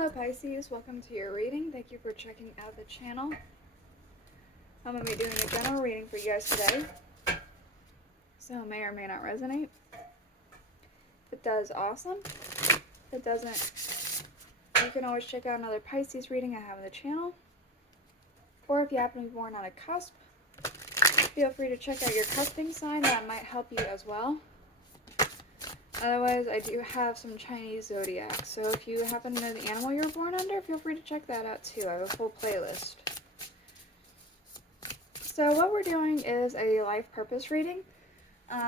Hello Pisces, welcome to your reading. Thank you for checking out the channel. I'm going to be doing a general reading for you guys today. So it may or may not resonate. If it does, awesome. If it doesn't, you can always check out another Pisces reading I have on the channel. Or if you happen to be born on a cusp, feel free to check out your cusping sign. That might help you as well. Otherwise, I do have some Chinese zodiac, so if you happen to know the animal you were born under, feel free to check that out too. I have a full playlist. So what we're doing is a life purpose reading.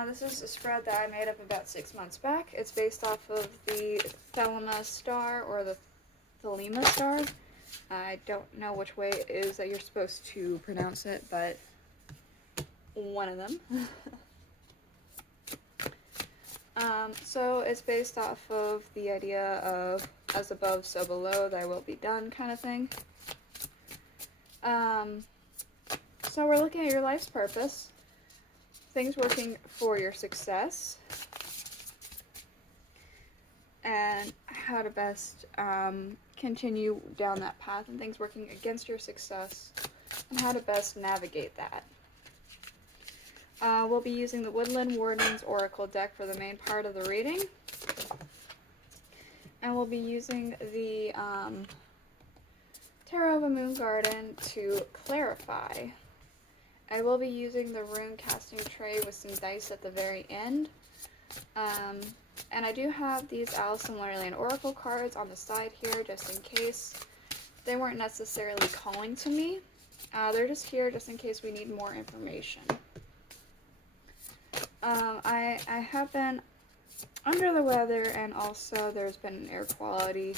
This is a spread that I made up about 6 months back. It's based off of the Thelema star or the Thelema star. I don't know which way it is that you're supposed to pronounce it, but one of them. So it's based off of the idea of as above, so below, thy will be done kind of thing. So we're looking at your life's purpose, things working for your success, and how to best continue down that path, and things working against your success, and how to best navigate that. We'll be using the Woodland Wardens Oracle deck for the main part of the reading. And we'll be using the Tarot of a Moon Garden to clarify. I will be using the rune casting tray with some dice at the very end. And I do have these Alice in Wonderland Oracle cards on the side here just in case. They weren't necessarily calling to me. They're just here just in case we need more information. I have been under the weather, and also there's been an air quality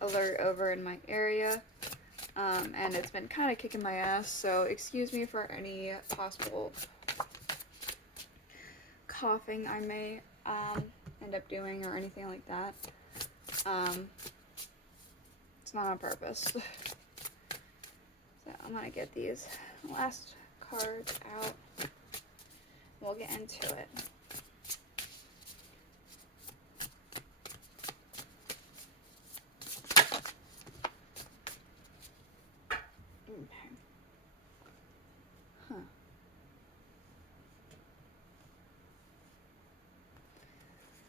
alert over in my area, and it's been kind of kicking my ass, so excuse me for any possible coughing I may end up doing or anything like that. It's not on purpose. So I'm going to get these last cards out. We'll get into it. Okay. Huh.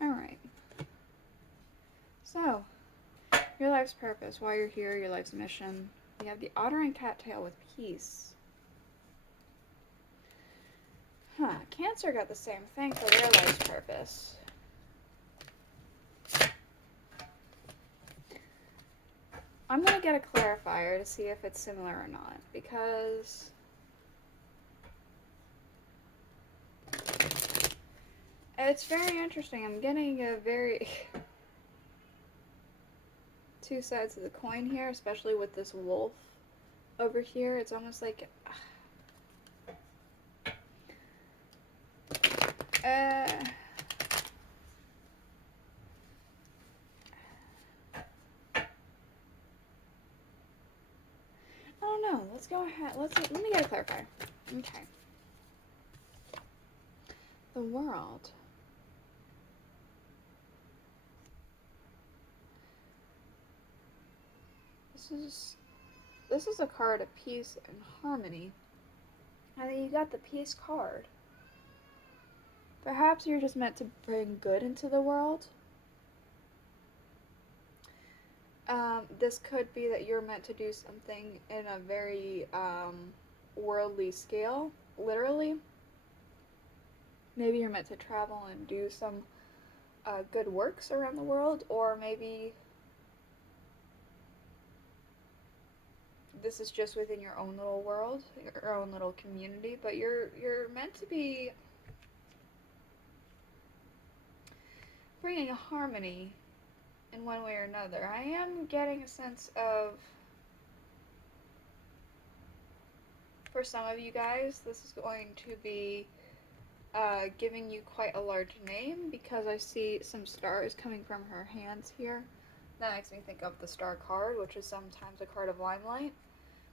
Alright. So, your life's purpose, why you're here, your life's mission. You have the otter and cattail with peace. Huh, Cancer got the same thing for their life's purpose. I'm going to get a clarifier to see if it's similar or not, because it's very interesting. I'm getting a very two sides of the coin here, especially with this wolf over here. It's almost like I don't know. Let's go ahead. Let me get a clarifier. Okay. The world. This is a card of peace and harmony. And then you got the peace card. Perhaps you're just meant to bring good into the world. This could be that you're meant to do something in a very worldly scale, literally. Maybe you're meant to travel and do some good works around the world, or maybe this is just within your own little world, your own little community, but you're meant to be bringing a harmony in one way or another. I am getting a sense of, for some of you guys, this is going to be giving you quite a large name, because I see some stars coming from her hands here. That makes me think of the star card, which is sometimes a card of limelight.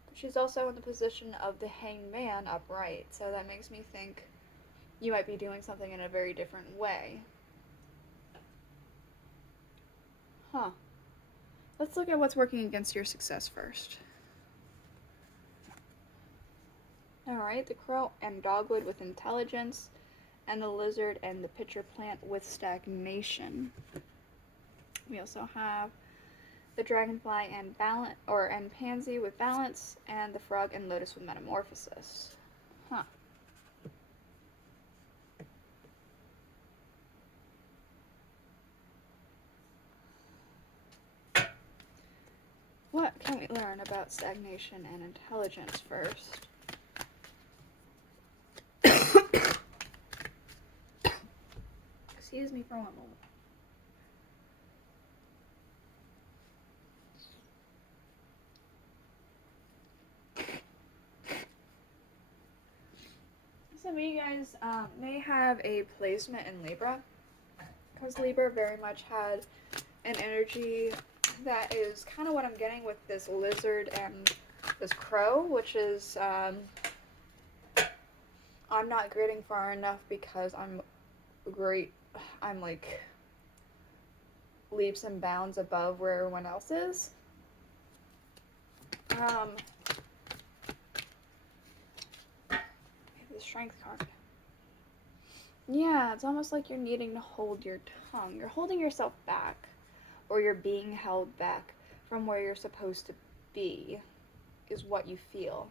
But she's also in the position of the hanged man upright, so that makes me think you might be doing something in a very different way. Huh. Let's look at what's working against your success first. Alright, the crow and dogwood with intelligence, and the lizard and the pitcher plant with stagnation. We also have the dragonfly and pansy with balance, and the frog and lotus with metamorphosis. Huh. What can we learn about stagnation and intelligence first? Excuse me for one moment. Some of you guys may have a placement in Libra, because Libra very much had an energy that is kind of what I'm getting with this lizard and this crow, which is I'm not grading far enough because I'm like leaps and bounds above where everyone else is. The strength card. Yeah, it's almost like you're needing to hold your tongue. You're holding yourself back, or you're being held back from where you're supposed to be, is what you feel.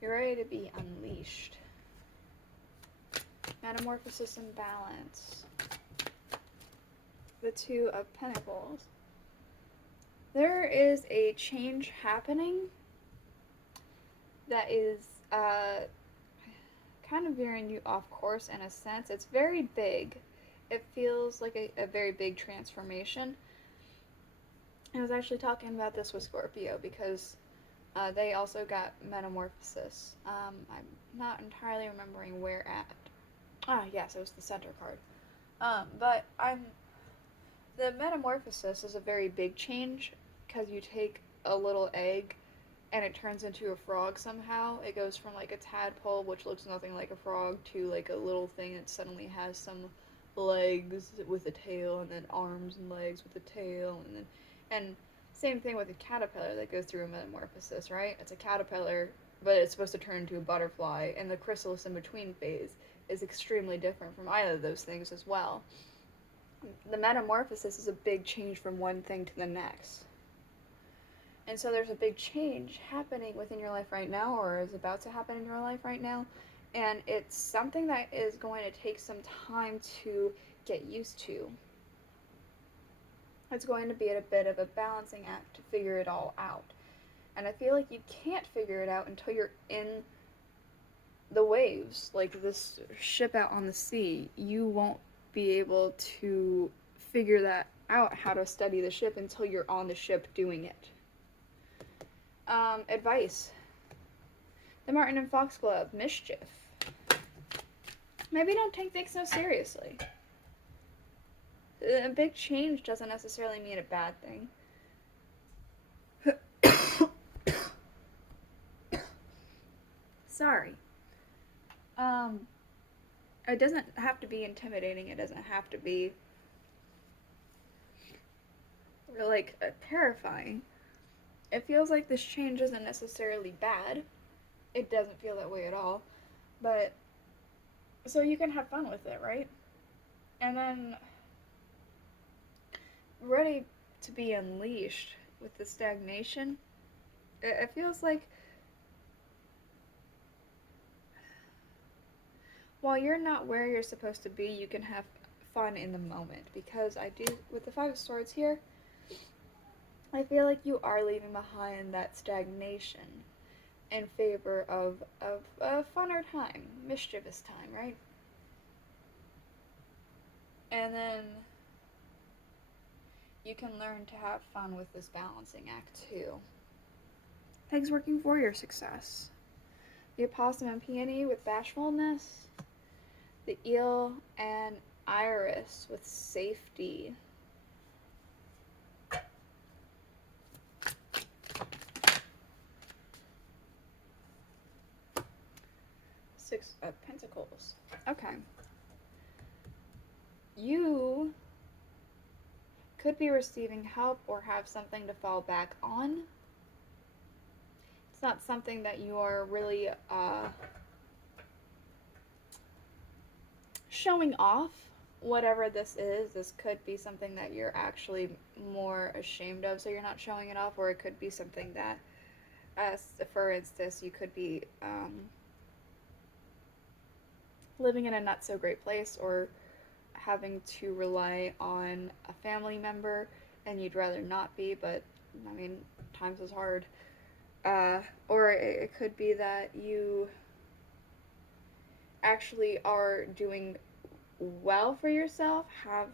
You're ready to be unleashed. Metamorphosis and balance. The Two of Pentacles. There is a change happening that is kind of veering you off course in a sense. It's very big. It feels like a very big transformation. I was actually talking about this with Scorpio because they also got metamorphosis. I'm not entirely remembering where at. Yes, it was the center card. But the metamorphosis is a very big change because you take a little egg and it turns into a frog somehow. It goes from like a tadpole, which looks nothing like a frog, to like a little thing that suddenly has some legs with a tail, and then arms and legs with a tail, and same thing with a caterpillar that goes through a metamorphosis, right? It's a caterpillar, but it's supposed to turn into a butterfly, and the chrysalis in between phase is extremely different from either of those things as well. The metamorphosis is a big change from one thing to the next. And so there's a big change happening within your life right now, or is about to happen in your life right now. And it's something that is going to take some time to get used to. It's going to be a bit of a balancing act to figure it all out. And I feel like you can't figure it out until you're in the waves, like this ship out on the sea. You won't be able to figure that out, how to study the ship, until you're on the ship doing it. Advice. The Martin and Foxglove, mischief. Maybe don't take things so seriously. A big change doesn't necessarily mean a bad thing. Sorry. It doesn't have to be intimidating. It doesn't have to be like terrifying. It feels like this change isn't necessarily bad. It doesn't feel that way at all. But so you can have fun with it, right? And then ready to be unleashed with the stagnation. It feels like while you're not where you're supposed to be, you can have fun in the moment. Because I do, with the Five of Swords here, I feel like you are leaving behind that stagnation in favor of a funner time, mischievous time, right? And then you can learn to have fun with this balancing act too. Things working for your success. The opossum and peony with bashfulness. The eel and iris with safety. Six of Pentacles. Okay. You could be receiving help or have something to fall back on. It's not something that you are really showing off. Whatever this is, this could be something that you're actually more ashamed of, so you're not showing it off, or it could be something that, as for instance, you could be living in a not so great place, or having to rely on a family member, and you'd rather not be, but I mean, times is hard. Or it could be that you actually are doing well for yourself, have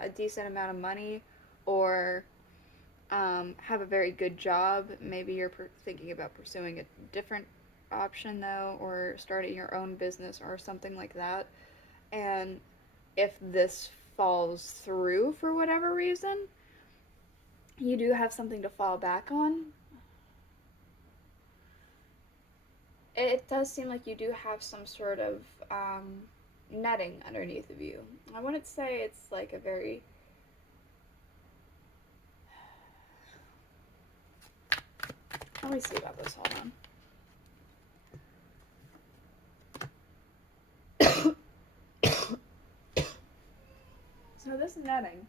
a decent amount of money, or have a very good job. Maybe you're thinking about pursuing a different option though, or starting your own business or something like that. And if this falls through for whatever reason, you do have something to fall back on. It does seem like you do have some sort of netting underneath of you. I wouldn't say it's like a very... Let me see about this, hold on. So this netting,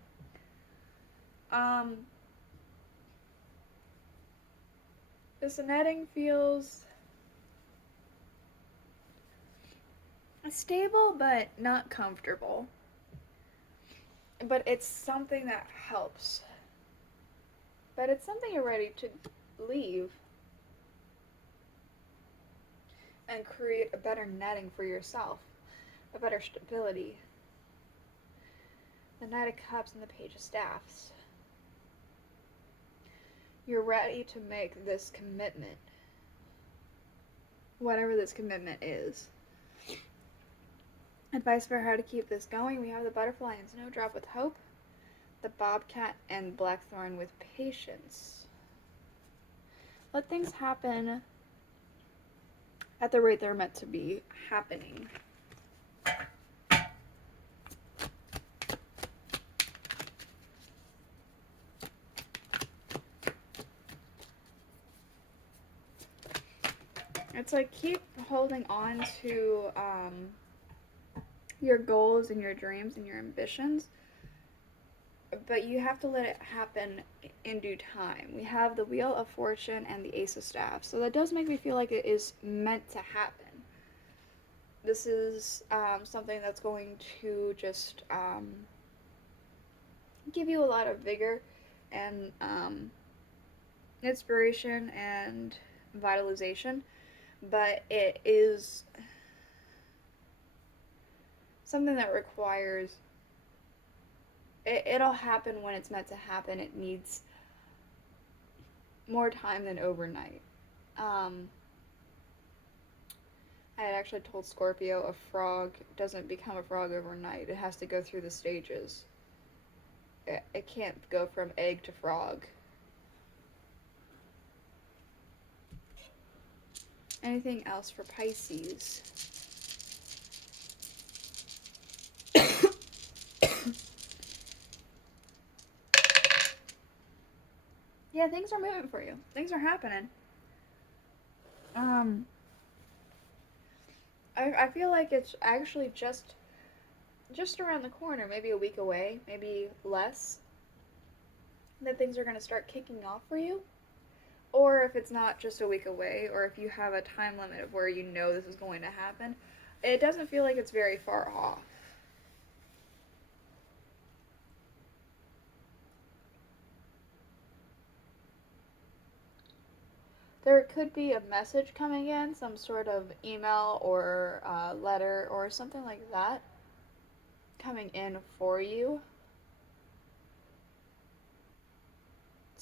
this netting feels stable but not comfortable. But it's something that helps. But it's something you're ready to leave and create a better netting for yourself, a better stability. The Knight of Cups and the Page of Staffs. You're ready to make this commitment, whatever this commitment is. Advice for how to keep this going. We have the Butterfly and Snowdrop with hope, the Bobcat and Blackthorn with patience. Let things happen at the rate they're meant to be happening. It's like keep holding on to your goals and your dreams and your ambitions, but you have to let it happen in due time. We have the Wheel of Fortune and the Ace of Staffs, so that does make me feel like it is meant to happen. This is something that's going to just give you a lot of vigor and inspiration and vitalization, but it is something that requires, it'll happen when it's meant to happen. It needs more time than overnight. I had actually told Scorpio a frog doesn't become a frog overnight. It has to go through the stages. It can't go from egg to frog. Anything else for Pisces? Yeah, things are moving for you. Things are happening. I feel like it's actually just around the corner, maybe a week away, maybe less, that things are going to start kicking off for you. Or if it's not just a week away, or if you have a time limit of where you know this is going to happen, it doesn't feel like it's very far off. There could be a message coming in, some sort of email or letter or something like that coming in for you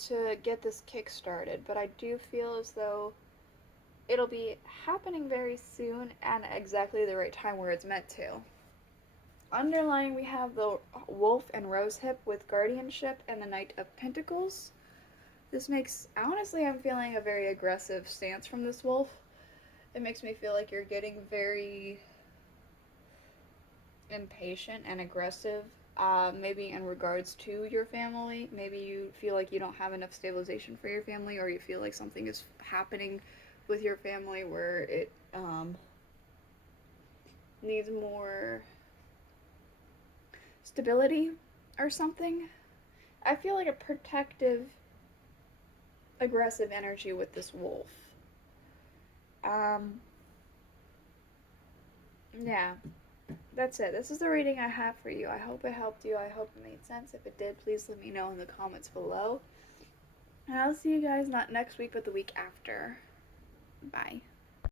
to get this kick started. But I do feel as though it'll be happening very soon and at exactly the right time where it's meant to. Underlying, we have the Wolf and Rosehip with guardianship and the Knight of Pentacles. This makes, honestly, I'm feeling a very aggressive stance from this wolf. It makes me feel like you're getting very impatient and aggressive maybe in regards to your family. Maybe you feel like you don't have enough stabilization for your family, or you feel like something is happening with your family where it needs more stability or something. I feel like a protective, aggressive energy with this wolf. Yeah, that's it. This is the reading I have for you. I hope it helped you. I hope it made sense. If it did, please let me know in the comments below. And I'll see you guys not next week, but the week after. Bye.